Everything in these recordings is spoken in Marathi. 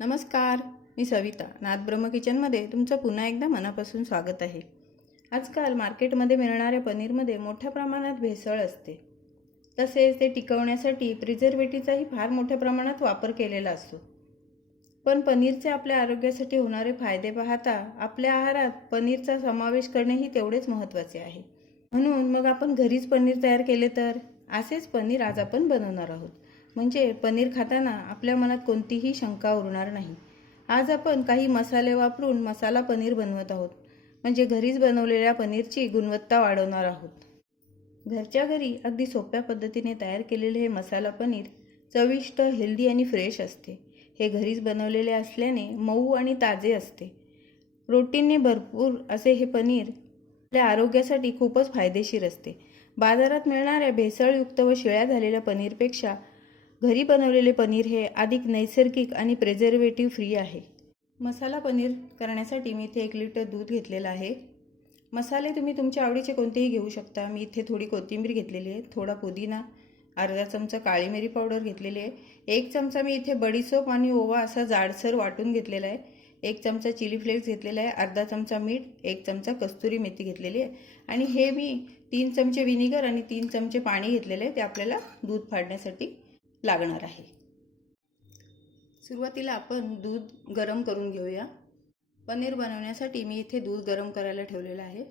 नमस्कार, मी सविता. नाथ ब्रह्म किचनमध्ये तुमचं पुन्हा एकदा मनापासून स्वागत आहे. आजकाल मार्केटमध्ये मिळणाऱ्या पनीरमध्ये मोठ्या प्रमाणात भेसळ असते. तसेच ते टिकवण्यासाठी प्रिझर्वेटिव्हचाही फार मोठ्या प्रमाणात वापर केलेला असतो. पण पनीरचे आपल्या आरोग्यासाठी होणारे फायदे पाहता आपल्या आहारात पनीरचा समावेश करणेही तेवढेच महत्त्वाचे आहे. म्हणून मग आपण घरीच पनीर तयार केले तर असेच पनीर आज आपण बनवणार आहोत. म्हणजे पनीर खाताना आपल्या मनात कोणतीही शंका उरणार नाही. आज आपण काही मसाले वापरून मसाला पनीर बनवत आहोत. म्हणजे घरीच बनवलेल्या पनीरची गुणवत्ता वाढवणार आहोत. घरच्या घरी अगदी सोप्या पद्धतीने तयार केलेले हे मसाला पनीर चविष्ट, हेल्दी आणि फ्रेश असते. हे घरीच बनवलेले असल्याने मऊ आणि ताजे असते. प्रोटीनने भरपूर असे हे पनीर आपल्या आरोग्यासाठी खूपच फायदेशीर असते. बाजारात मिळणाऱ्या भेसळयुक्त व शिळ्या झालेल्या पनीरपेक्षा घरी बनवलेले पनीर हे अधिक नैसर्गिक आणि प्रिझर्वेटिव्ह फ्री आहे. मसाला पनीर करण्यासाठी मी इथे 1 लिटर दूध घेतलेलं आहे. मसाले तुम्ही तुमच्या आवडीचे कोणतेही घेऊ शकता. मी इथे थोडी कोथिंबीर घेतलेली आहे, थोडा पुदिना, अर्धा चमचा काळी मिरी पावडर घेतलेली आहे, 1 चमचा मी इथे बडीशोप आणि ओवा असा जाडसर वाटून घेतलेला आहे, 1 चमचा चिली फ्लेक्स घेतलेला आहे, अर्धा चमचा मीठ, 1 चमचा कस्तुरी मेथी घेतलेली आहे आणि हे मी 3 चमचे विनेगर आणि 3 चमचे पाणी घेतलेले आहे. ते आपल्याला दूध फाडण्यासाठी लागणार आहे. सुरुवातीला आपण दूध गरम करून घेऊया. पनीर बनवण्यासाठी मी इथे दूध गरम करायला ठेवलेलं आहे.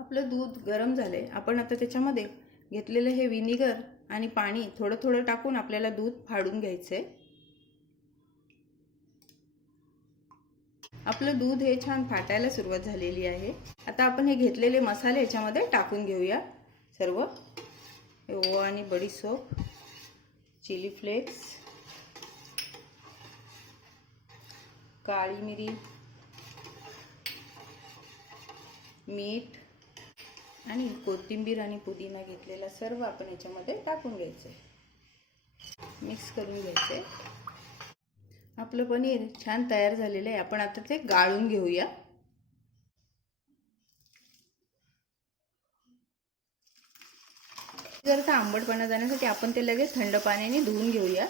आपलं दूध गरम झाले. आपण आता त्याच्यामध्ये घेतलेलं हे विनेगर आणि पाणी थोडं थोडं टाकून आपल्याला दूध फाडून घ्यायचंय. आपलं दूध हे छान फाटायला सुरुवात झालेली आहे. आता आपण हे घेतलेले मसाले याच्यामध्ये टाकून घेऊया. सर्व ओवा आणि बडीशोप, चिली फ्लेक्स, काळी मिरी, मीठ आणि कोथिंबीर आणि पुदिना घेतलेला सर्व आपण याच्यामध्ये टाकून घ्यायचं आहे. मिक्स करून घ्यायचं आहे. आपलं पनीर छान तयार झालेलं आहे. आपण आता ते गाळून घेऊया. जरासा आंबटपणा जाण्यासाठी आपण ते लगेच थंड पाण्याने धुवून घेऊया.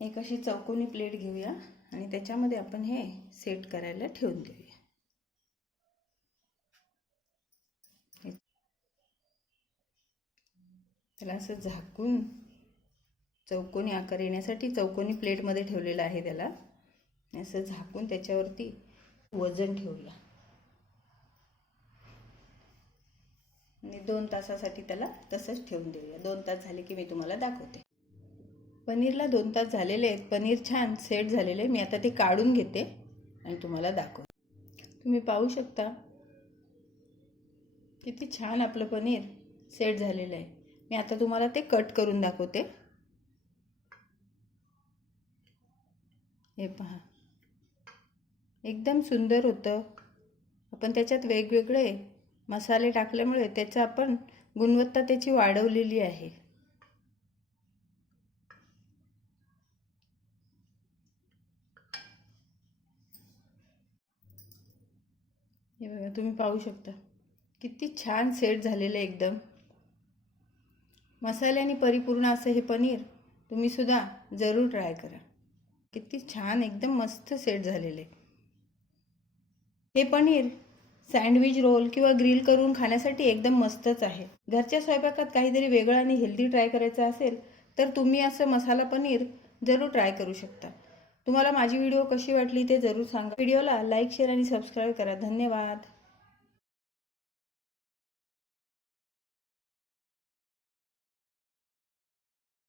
एक अशी चौकोनी प्लेट घेऊया आणि त्याच्यामध्ये आपण हे सेट करायला ठेवून देऊया. त्याला असं झाकून चौकोनी आकार येण्यासाठी चौकोनी प्लेटमध्ये ठेवलेलं आहे. त्याला असं झाकून त्याच्यावरती वजन ठेवूया आणि 2 तासासाठी त्याला तसंच ठेवून देऊया. 2 तास झाले की मी तुम्हाला दाखवते. पनीरला 2 तास झालेले आहेत. पनीर छान सेट झालेले आहे. मी आता ते काढून घेते आणि तुम्हाला दाखवते. तुम्ही पाहू शकता किती छान आपलं पनीर सेट झालेलं आहे. मी आता तुम्हाला ते कट करून दाखवते. हे पहा, एकदम सुंदर होतं. आपण त्याच्यात वेगवेगळे मसाले टाकल्यामुळे त्याचं आपण गुणवत्ता त्याची वाढवलेली आहे. हे बघा, तुम्ही पाहू शकता किती छान सेट झालेलं आहे. एकदम मसाल्याने परिपूर्ण असं हे पनीर तुम्ही सुद्धा जरूर ट्राय करा. किती छान एकदम मस्त सेट झालेले. हे पनीर सँडविच, रोल किंवा ग्रिल करून खाण्यासाठी एकदम मस्तच आहे. घरच्या स्वयंपाकात काहीतरी वेगळं आणि हेल्दी ट्राय करायचं असेल तर तुम्ही असं मसाला पनीर जरूर ट्राय करू शकता. तुम्हाला माझी व्हिडिओ कशी वाटली ते जरूर सांगा. व्हिडिओला लाईक, शेअर आणि सबस्क्राईब करा. धन्यवाद.